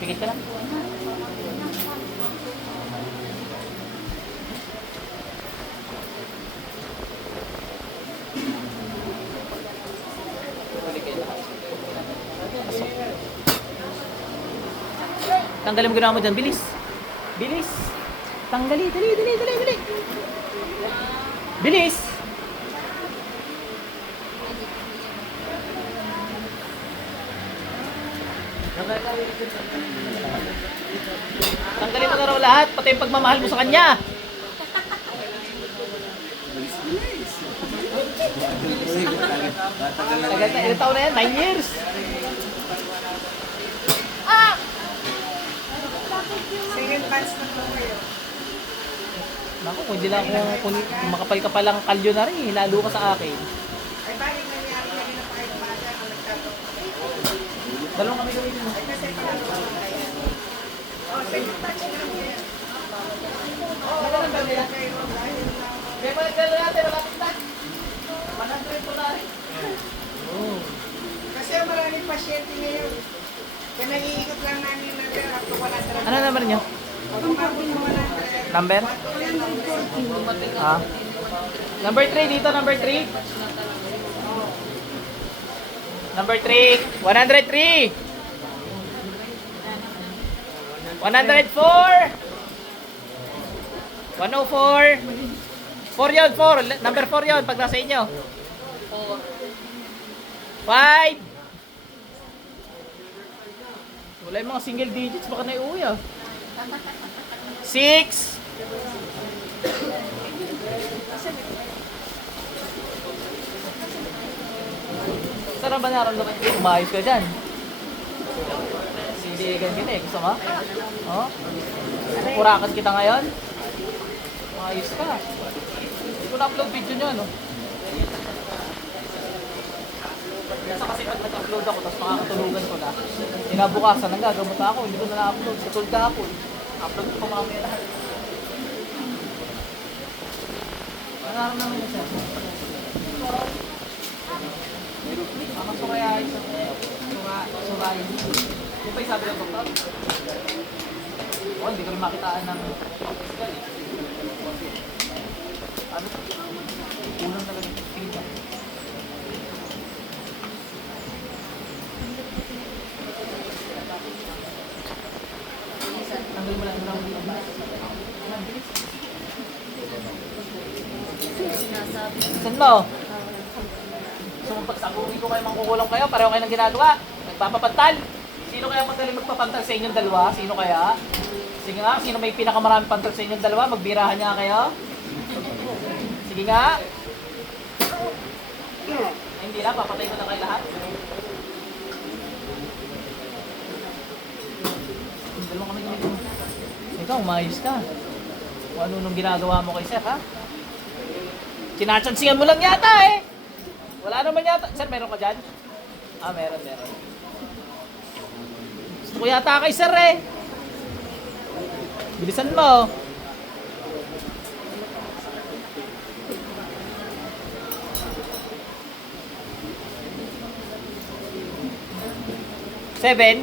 Pikit ka lang. Tanggalin mo ginawa mo dyan. Bilis. Bilis. Tanggali. Dali, dali, dali, dali. Bilis. Tanggalin mo na raw lahat, pati yung pagmamahal mo sa kanya. Tagal na, ilang taon na yan? 9 years. Second batch na po kayo. Naku, kung hindi lang kung, kung makapal-kapal ang kalyo na rin, hinalo ka sa akin. Ay, bakit nangyari kami na kahit maaga ang nagtato? Dalawang kami gawin mo. Kasi. 100 maraming pasyente ngayon. Kaya naiikot lang namin na pero ako wala talaga. Ano number niyo? Number? Ah. Number 3 dito, number 3. Number 3, 103. 104. 104. 4 yun, 4. Number 4 yun, pag nasa inyo. 5. Wala yung mga single digits, baka na iuwi ah. 6. Saan ba naramdaman ko? Umayos ka dyan. Sindigan kita eh. Gusto mo? Oh? Purakan kita ngayon? Umayos ka. Hindi ko na-upload video nyo, no? Kasi kasi pag nag-upload ako, tapos makakatulugan ko na, inabukasan, nanggagamot na ako, hindi ko na na-upload. Katulad ka ako. Upload ko mamaya lahat. Nararamdaman niya siya. Ako so kaya isa. Suka, suka yun. Yung pa sabi ng doktor? Oh, hindi ko rin makitaan ng... Ano? Kulang talaga tingin niya. Tanggal mo lang yung round dito. Saan mo? Gusto mong pagsabuhin ko kayo mangkukulang kayo, pareho kayo ng ginagawa. Nagpapapantal. Sino kaya magaling magpapantal sa inyong dalawa? Sino kaya? Sige nga, sino may pinakamaraming pantal sa inyong dalawa? Magbirahan niya kayo? Sige nga. Ay, hindi na, papatay ko na kayo lahat. Dalawang kami dito. Ikaw, umayos ka. Kung ano nung ginagawa mo kay Sir, ha? Sinachansingan mo lang yata eh. Wala naman yata. Sir, meron ka dyan? Ah, meron, meron. Gusto ko yata kay Sir eh. Bilisan mo. Seven?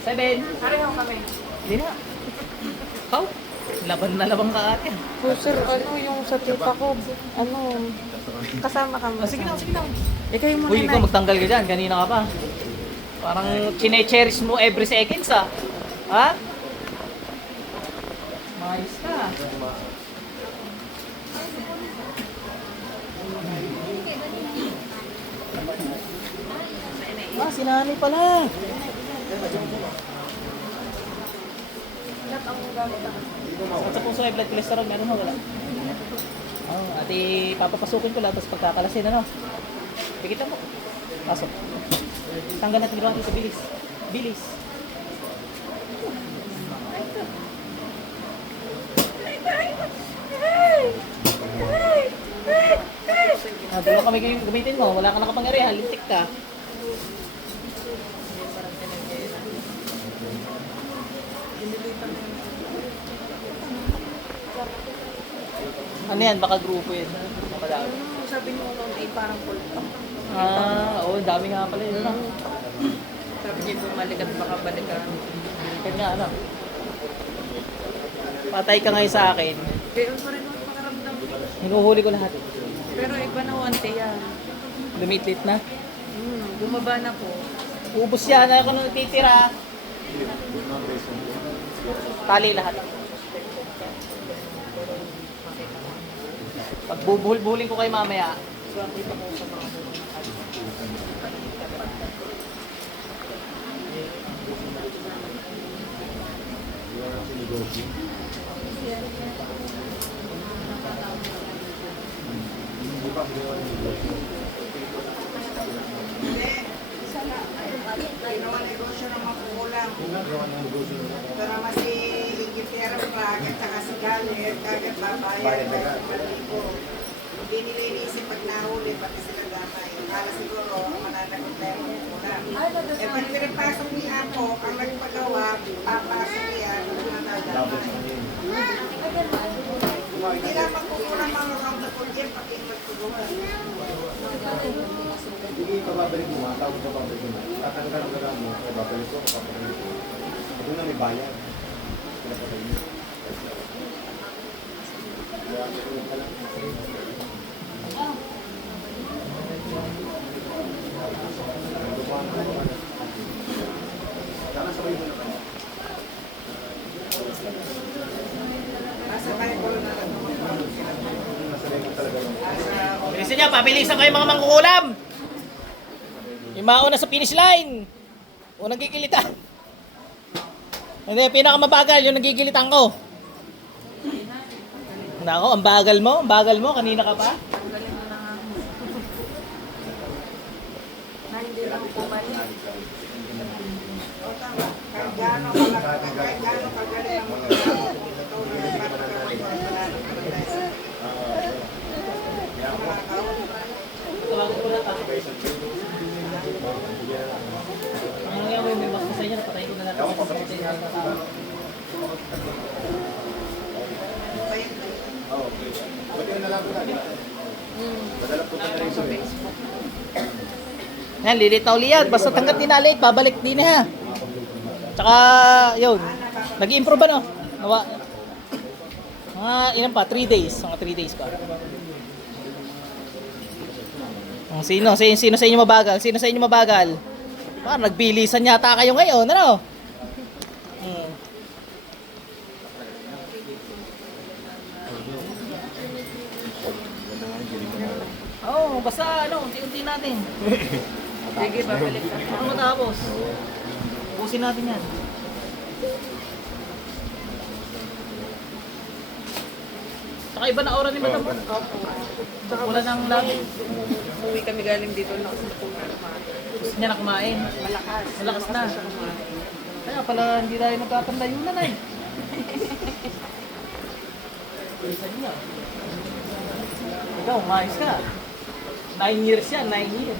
Seven? Pareho kami. Hindi na. Ikaw? Laban na labang ka ate. Po, sir, ano yung sa tita ko, ano, kasama kami. Oh, sige na, sige na. Eh, kayo muna Uy, ikaw magtanggal ka dyan. Kanina ka pa. Parang chine-cherish mo every seconds ah. Ha? Mayos ka. Ah, sinanay pala. Sa puso ay blood cholesterol, meron mo wala? Oh, ate, papapasukin ko lang, tapos pagkakalasin, ano? Pikitan mo. Pasok. Tanggal natin ginawa dito, bilis. Bilis. Ah, dalawa kami gamitin mo. Wala ka nakapangyarihan. Lintik ka. Ano yan? Baka grupo yan. Madami. Ano, sabi niyo noon ay parang pulpa. Ah, oo, dami nga pala yun. no? Sabi niya bumalik at baka balikan. Kaya nga, ano? Patay ka ngayon sa akin. Pero pa rin ang pakaramdam ko. Hinuhuli ko lahat. Pero iba na wante yan. Lumitlit na. Hmm, bumaba na po. Ubus yan. Ako nung titira. Tali lahat. Pag bubuhol-buhuling ko kay mamaya, Ginawa negosyo ng makukulang. Pero mas si Inglaterra Prague at saka si Galler, kagad babayad. Malibo. Hindi nila inisip pag nahuli, pati sila damay. Kala siguro, mananagot tayo makukulang. Eh, pag pinapasok ni Apo, ang nagpagawa, papasok niya, nadadamay. Hindi lang makukulang mga round the clock yan, pati yung magtulungan. Hindi ka babalik mo, tawag ka babalik mo. Tatanggal ang gagawin mo, kaya babalik ko, babalik ko. Doon na may bayan. Pinapatay mo. Kaya, tulog ka lang. Sana sabay mo na kayo. Nasa tayo ko na lang. Nasanay mo talaga yung Bilisan niya, pabilisan kayo mga mangkukulam. Yung mauna sa finish line. Unang gigilitan. Hindi, pinakamabagal yung nagigilitan ko. Nako, ang bagal mo, ang bagal mo, kanina ka pa. Ang galing mo na nga. Na hindi lang bumalik. O tama, kahit gaano ka kahit gaano kagaling ang mga tao, kung totoo na nagpapagawin mo, manalo ka na tayo sa mga kaon. Tawagan ko na pa. Ang nangyari may box sa inyo, napatayin ko na natin. Ewan ko, kapag Oo, okay. Buti na lang ko lang. Padala po ka na rin sa'yo. Yan, lilitaw liyan. Basta tanggat ni Nalit, babalik din na. Tsaka, yun. Nag-improve ba no? Nawa. Mga ilan pa? 3 days. Mga 3 days pa. Ang sino? Sino, sino sa inyo mabagal? Sino sa inyo mabagal? Parang nagbilisan yata kayo ngayon. Ano? Oo, oh, basta ano, unti-unti natin. Sige, babalik ka. Ano matapos? Ubusin natin yan. Saka iba na aura ni Madam. Opo. Saka wala nang lagi. Umuwi kami galing dito na na Gusto niya na kumain. Malakas. Malakas na. siya kumain. Kaya pala hindi tayo nagkatanda yun na eh. Ikaw, umayos ka. Nine years yan, nine years.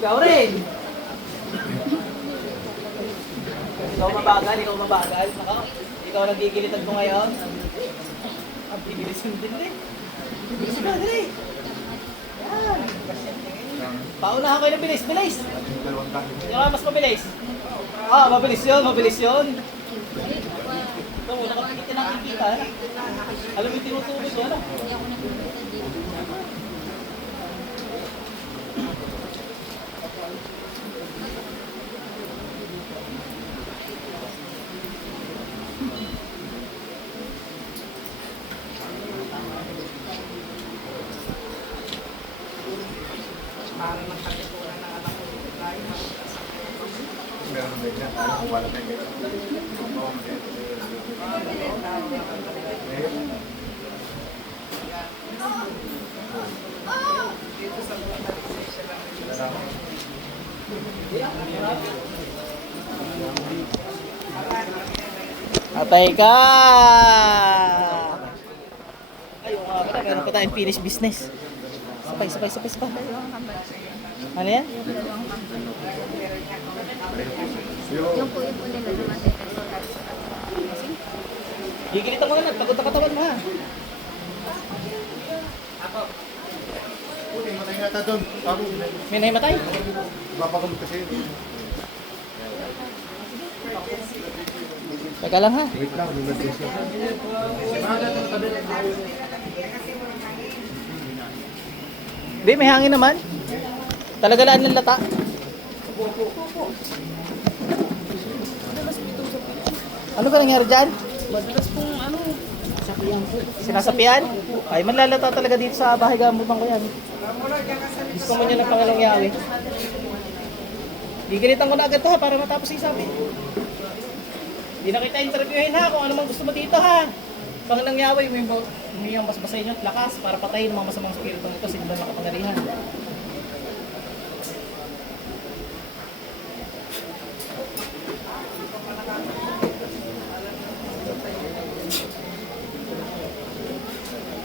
Ikaw rin. Ikaw mabagal, ikaw mabagal. Naka, ikaw nagigilitan ko ngayon. Ang bibilisin din eh. Bilis ka, dali. Yan. Paunahan ko yung bilis, bilis. Yung nga mas mabilis. Ah, mabilis yun, mabilis yun. Ito, muna ka pikitin ang kikita. Alam mo tinutubig ko, ano ng pagkikulan ng anak ko. Tayo, Meron na yan. Ano kung wala na yan? dito sa buong siya lang. Atay ka! Ay, oo nga pala, meron pa tayong finish business. Sabay, sabay, sabay, sabay. Ano yan? Yung po yung po nila dumating kasi Gigilitan mo na, takot na katawan mo ha. Puti, matay yata doon. Bago, May nahimatay. babagamot kasi yun. Teka lang ha. Wait lang, may mag-test na. Hindi, may hangin naman. Talaga laan ng lata. Ano ba nangyari dyan? Madalas pong. Sinasapian? Ay, manlalata talaga dito sa bahay gamutan ko yan. Gusto mo niya ng pangalang yawi. Gigilitan ko na agad to ha para matapos yung sabi. Hindi na kita interviewin ha kung ano man gusto mo dito ha. Pangalang yawi, may may ang basbasahin nyo at lakas para patayin mga masamang spirito nito sa inyong makapangyarihan.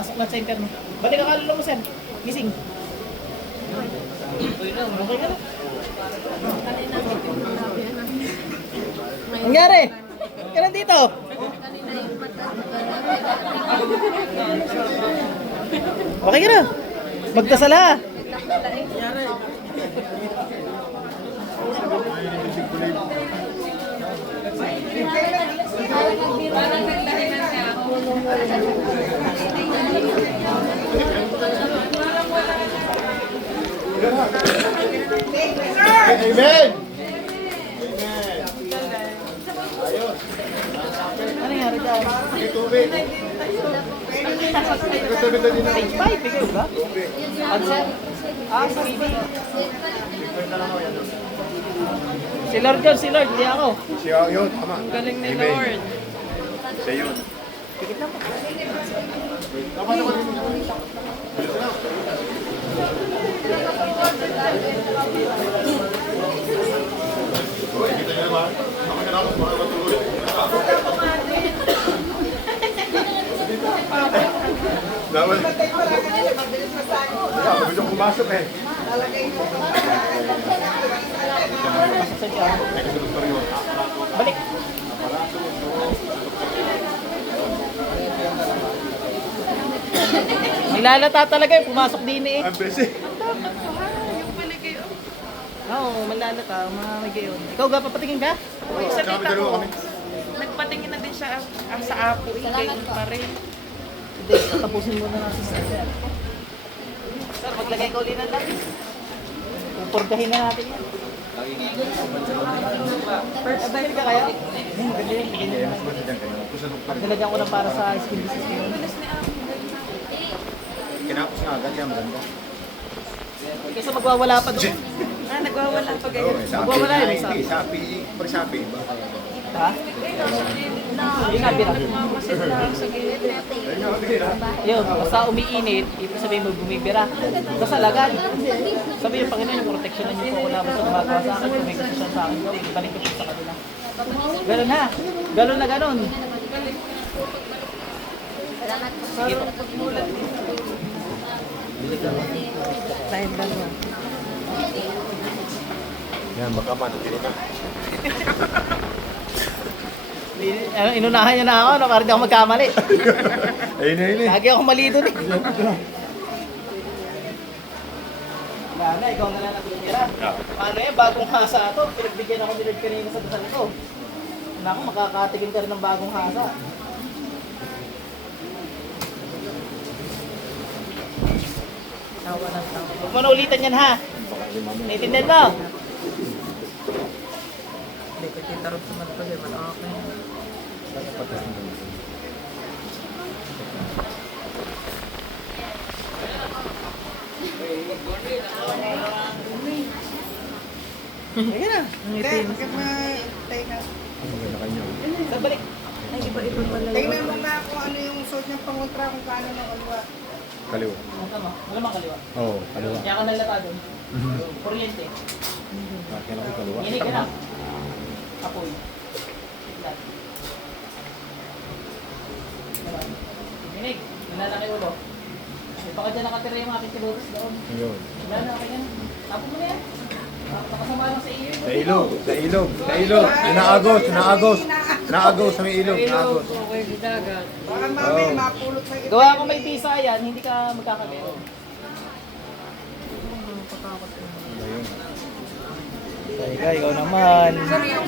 Pasok na sa interno. Ba't ka kalulong mo, sir? Gising. Okay ka na. Nangyari? Ba't ka nandito? Okay ka na. Magdasal ha. Amen! Ano nangyari dyan? May tubig. Nagsasabi na din ako. Stage 5, ikaw ba? Ano? Ah, TV. Si Lord yun, si Lord, hindi ako. Siya yun, tama. Galing ni Amen. Lord. Siya yun. Kaya, mabilis akong pumasok eh. Balik. Nilalata talaga yung pumasok din eh. Ang busy. Oo, malalata, mga may gayon. Ikaw ga, papatingin ka? Oo, kami dalawa kami. Nagpatingin na din siya ang sa apo. Igayon pa rin. Hindi, tatapusin muna natin sa sir. Sir, maglagay ka uli ng lapis. Pupurgahin na natin yan. First time ka kaya? Hmm, ganda yan. Ganda yan. Nilagyan ko na para sa skin disease mo. Kinapos nga agad yan, maganda. Kaysa magwawala pa doon. Ah, nagwawala pa Oo, ganyan. eh, sabi Magwawala na, yun, hindi, sabi. sabi, pag sabi, ba? Ha? Sabi na. Mamasit lang sa gilid. Yun, basta umiinit, ibig sabihin mo bumibira. Basta lagad. Sabi yung Panginoon, yung protection na niyo po ako laban sa gumagawa sa akin. Kung may desisyon sa akin ibalik ko sa kanila. Ganun na. Ganun na ganun. Salamat po. Sige po. Tayong dalawa. Yan, baka man, hindi na. Ano, inunahan niya na ako, no? para di ako magkamali. Ayun na yun eh. Lagi ako mali doon eh. Wala na, ikaw na lang natitira. Paano yan, bagong hasa to. Pinagbigyan ako nilad kanina sa dasal ko. Naku, makakatigil ka rin ng bagong hasa. Huwag mo na ulitan yan ha. Naiintindihan mo? Hindi ko titarot naman pa din. Malaki. Sige na. Hindi, bakit ma-tay na? Saan balik? Ay, iba-iba pala. Tingnan mo nga kung ano yung suot ng pangontra kung paano ng alwa. Kaliwa. Ano tama? Wala mang kaliwa. Oo, kaliwa. Kaya ka nalata doon. Kuryente. Kaya ako kaliwa. Inig ka na. Apoy. Iklat. Naman. Inig. Nalalaki ulo. May baka dyan nakatira yung aking tilutos doon. Ayun. Wala na, okay na. Tapos mo na yan. Nakasama lang sa yun. Sa ilog, sa ilog, sa ilog. Naagos, naagos. Naagos sa may ilog, naagos. Okay, dagat. Baka mamaya Oo. mapulot ng iba. Gawa ko may visa yan, hindi ka magkakagano. Ayun. Ay, ikaw naman. Sir, yung